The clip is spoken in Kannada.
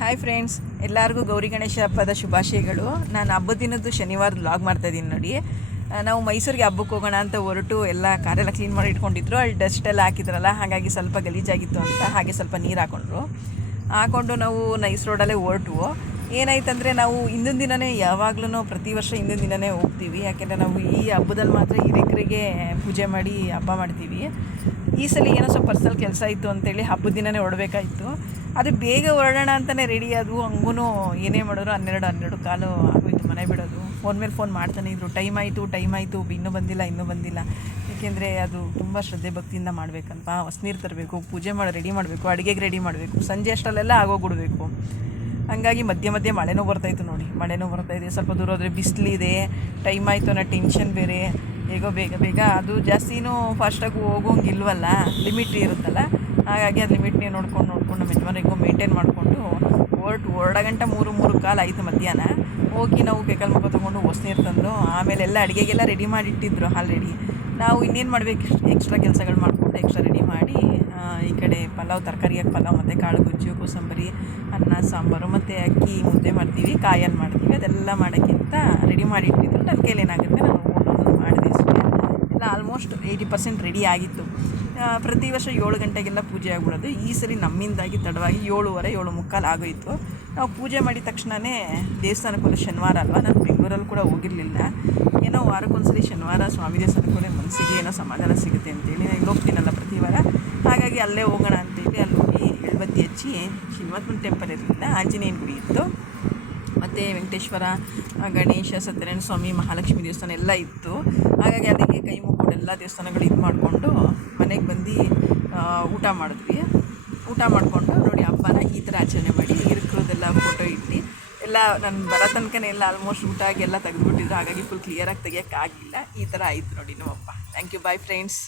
ಹಾಯ್ ಫ್ರೆಂಡ್ಸ್, ಎಲ್ಲರಿಗೂ ಗೌರಿ ಗಣೇಶ ಹಬ್ಬದ ಶುಭಾಶಯಗಳು. ನಾನು ಹಬ್ಬದ ದಿನದ್ದು ಶನಿವಾರ ವ್ಲಾಗ್ ಮಾಡ್ತಾಯಿದ್ದೀನಿ ನೋಡಿ. ನಾವು ಮೈಸೂರಿಗೆ ಹಬ್ಬಕ್ಕೆ ಹೋಗೋಣ ಅಂತ ಹೊರಟು ಎಲ್ಲ ಕಾರೆಲ್ಲ ಕ್ಲೀನ್ ಮಾಡಿ ಇಟ್ಕೊಂಡಿದ್ರು. ಅಲ್ಲಿ ಡಸ್ಟ್ ಎಲ್ಲ ಹಾಕಿದ್ರಲ್ಲ, ಹಾಗಾಗಿ ಸ್ವಲ್ಪ ಗಲೀಜಾಗಿತ್ತು ಅಂತ ಹಾಗೆ ಸ್ವಲ್ಪ ನೀರು ಹಾಕ್ಕೊಂಡು ನಾವು ನೈಸ್ ರೋಡಲ್ಲೇ ಹೊರಟು. ಏನಾಯ್ತಂದರೆ ನಾವು ಹಿಂದಿನ ದಿನವೇ ಯಾವಾಗಲೂ ಪ್ರತಿ ವರ್ಷ ಹಿಂದಿನ ದಿನವೇ ಹೋಗ್ತೀವಿ. ಯಾಕೆಂದರೆ ನಾವು ಈ ಹಬ್ಬದಲ್ಲಿ ಮಾತ್ರ ಹಿರೇಕರಿಗೆ ಪೂಜೆ ಮಾಡಿ ಹಬ್ಬ ಮಾಡ್ತೀವಿ. ಈ ಸಲ ಏನೋ ಸ್ವಲ್ಪ ಪರ್ಸನಲ್ ಕೆಲಸ ಇತ್ತು ಅಂತೇಳಿ ಹಬ್ಬದ ದಿನವೇ ಹೊರಡಬೇಕಾಯಿತು. ಅದು ಬೇಗ ಹೊರಡೋಣ ಅಂತಲೇ ರೆಡಿ ಆದವು. ಹಂಗೂ ಏನೇ ಮಾಡಿದ್ರು 12 ಕಾಲು ಆಗೋಯ್ತು ಮನೆ ಬಿಡೋದು. ಫೋನ್ ಮೇಲೆ ಫೋನ್ ಮಾಡ್ತಾನೆ ಇದ್ರು, ಟೈಮ್ ಆಯಿತು ಇನ್ನೂ ಬಂದಿಲ್ಲ. ಏಕೆಂದರೆ ಅದು ತುಂಬ ಶ್ರದ್ಧೆ ಭಕ್ತಿಯಿಂದ ಮಾಡಬೇಕಲ್ವ. ಹೊಸನೀರು ತರಬೇಕು, ಪೂಜೆ ರೆಡಿ ಮಾಡಬೇಕು, ಅಡುಗೆಗೆ ರೆಡಿ ಮಾಡಬೇಕು, ಸಂಜೆ ಅಷ್ಟರಲ್ಲೆಲ್ಲ ಆಗೋಗ್ಬಿಡ್ಬೇಕು. ಹಂಗಾಗಿ ಮಧ್ಯೆ ಮಳೆನೂ ಬರ್ತಾಯಿತ್ತು ನೋಡಿ. ಬರ್ತಾಯಿದೆ. ಸ್ವಲ್ಪ ದೂರ ಹೋದರೆ ಬಿಸಿಲಿದೆ, ಟೈಮ್ ಆಯಿತು ಅನ್ನೋ ಟೆನ್ಷನ್ ಬೇರೆ. ಹೇಗೋ ಬೇಗ ಅದು ಜಾಸ್ತಿನೂ ಫಾಸ್ಟಾಗಿ ಹೋಗೋಂಗಿಲ್ವಲ್ಲ, ಲಿಮಿಟ್ ಇರುತ್ತಲ್ಲ. ಹಾಗಾಗಿ ಅದು ಲಿಮಿಟ್ನೇ ನೋಡ್ಕೊಂಡು ನಮ್ಮ ಯಜಮಾನಿಗೂ ಮೇಂಟೈನ್ ಮಾಡಿಕೊಂಡು ಹೊರಡಗಂಟ 3 ಕಾಲು ಆಯಿತು ಮಧ್ಯಾಹ್ನ. ಹೋಗಿ ನಾವು ಕೈಕಾಲು ಮುಖ ತೊಗೊಂಡು ಹೊಸನೀರು ತಂದು ಆಮೇಲೆ ಎಲ್ಲ ಅಡುಗೆಗೆಲ್ಲ ರೆಡಿ ಮಾಡಿಟ್ಟಿದ್ರು ಆಲ್ರೆಡಿ. ನಾವು ಇನ್ನೇನು ಮಾಡಬೇಕು, ಎಕ್ಸ್ಟ್ರಾ ಕೆಲಸಗಳು ಮಾಡಿಕೊಂಡು ಎಕ್ಸ್ಟ್ರಾ ರೆಡಿ ಮಾಡಿ ಈ ಕಡೆ ತರಕಾರಿಯಾಗಿ ಪಲಾವ್ ಮತ್ತು ಕಾಳು ಗೊಜ್ಜು, ಕೋಸಂಬರಿ, ಅನ್ನ ಸಾಂಬಾರು ಮತ್ತು ಅಕ್ಕಿ ಮುದ್ದೆ ಮಾಡ್ತೀವಿ, ಕಾಯಲ್ಲಿ ಮಾಡ್ತೀವಿ. ಅದೆಲ್ಲ ಮಾಡೋಕ್ಕಿಂತ ರೆಡಿ ಮಾಡಿ ಇಟ್ಟಿದ್ರು. ನನ್ನ ಕೈಲಿ ಏನಾಗುತ್ತೆ ನಾನು ಮಾಡಿದೆ ಅಷ್ಟೇ. ಎಲ್ಲ ಆಲ್ಮೋಸ್ಟ್ 80% ರೆಡಿ ಆಗಿತ್ತು. ಪ್ರತಿ ವರ್ಷ 7 ಗಂಟೆಗೆಲ್ಲ ಪೂಜೆ ಆಗ್ಬಿಡೋದು. ಈ ಸರಿ ನಮ್ಮಿಂದಾಗಿ ತಡವಾಗಿ 7:15, 7:45 ಆಗೋಯಿತು. ನಾವು ಪೂಜೆ ಮಾಡಿದ ತಕ್ಷಣವೇ ದೇವಸ್ಥಾನಕ್ಕೆ ಶನಿವಾರ ಅಲ್ವಾ, ನಾನು ಬೆಂಗಳೂರಲ್ಲಿ ಕೂಡ ಹೋಗಿರಲಿಲ್ಲ. ಏನೋ ವಾರಕ್ಕೊಂದ್ಸರಿ ಶನಿವಾರ ಸ್ವಾಮಿ ದೇವಸ್ಥಾನಕ್ಕೆ ಮನಸ್ಸಿಗೆ ಏನೋ ಸಮಾಧಾನ ಸಿಗುತ್ತೆ ಅಂತೇಳಿ ನಾನು ಇಲ್ಲಿ ಹೋಗ್ತೀನಲ್ಲ ಪ್ರತಿ ವಾರ. ಹಾಗಾಗಿ ಅಲ್ಲೇ ಹೋಗೋಣ ಅಂತೇಳಿ ಅಲ್ಲಿ ಹೋಗಿ ಎಳ್ಬತ್ತಿ ಹಚ್ಚಿ, ಶ್ರೀನಿವಾಸನ ಟೆಂಪಲ್ ಇರಲಿಲ್ಲ, ಆಂಜನೇಯನ ಗುಡಿ ಇತ್ತು, ಮತ್ತು ವೆಂಕಟೇಶ್ವರ, ಗಣೇಶ, ಸತ್ಯನಾರಾಯಣ ಸ್ವಾಮಿ, ಮಹಾಲಕ್ಷ್ಮಿ ದೇವಸ್ಥಾನ ಎಲ್ಲ ಇತ್ತು. ಹಾಗಾಗಿ ಅದಕ್ಕೆ ಕೈ ಮುಗ್ಕೊಂಡು ಎಲ್ಲ ದೇವಸ್ಥಾನಗಳು ಇದು ಮಾಡಿಕೊಂಡು ಮನೆಗೆ ಬಂದು ಊಟ ಮಾಡಿದ್ವಿ. ಊಟ ಮಾಡಿಕೊಂಡು ನೋಡಿ ಹಬ್ಬನ ಈ ಥರ ಆಚರಣೆ ಮಾಡಿ ಹಿರಿಕರದೆಲ್ಲ ಫೋಟೋ ಇಟ್ಟು ಎಲ್ಲ ನಾನು ಬರೋ ತನಕನೇ ಎಲ್ಲ ಆಲ್ಮೋಸ್ಟ್ ಊಟ ಆಗಿ ಎಲ್ಲ ತೆಗೆದುಬಿಟ್ಟಿದ್ರು. ಹಾಗಾಗಿ ಫುಲ್ ಕ್ಲಿಯರಾಗಿ ತೆಗಿಯೋಕ್ಕಾಗಲಿಲ್ಲ. ಈ ಥರ ಆಯಿತು ನೋಡಿ ನಮ್ಮ ಹಬ್ಬ. Thank you. Bye friends.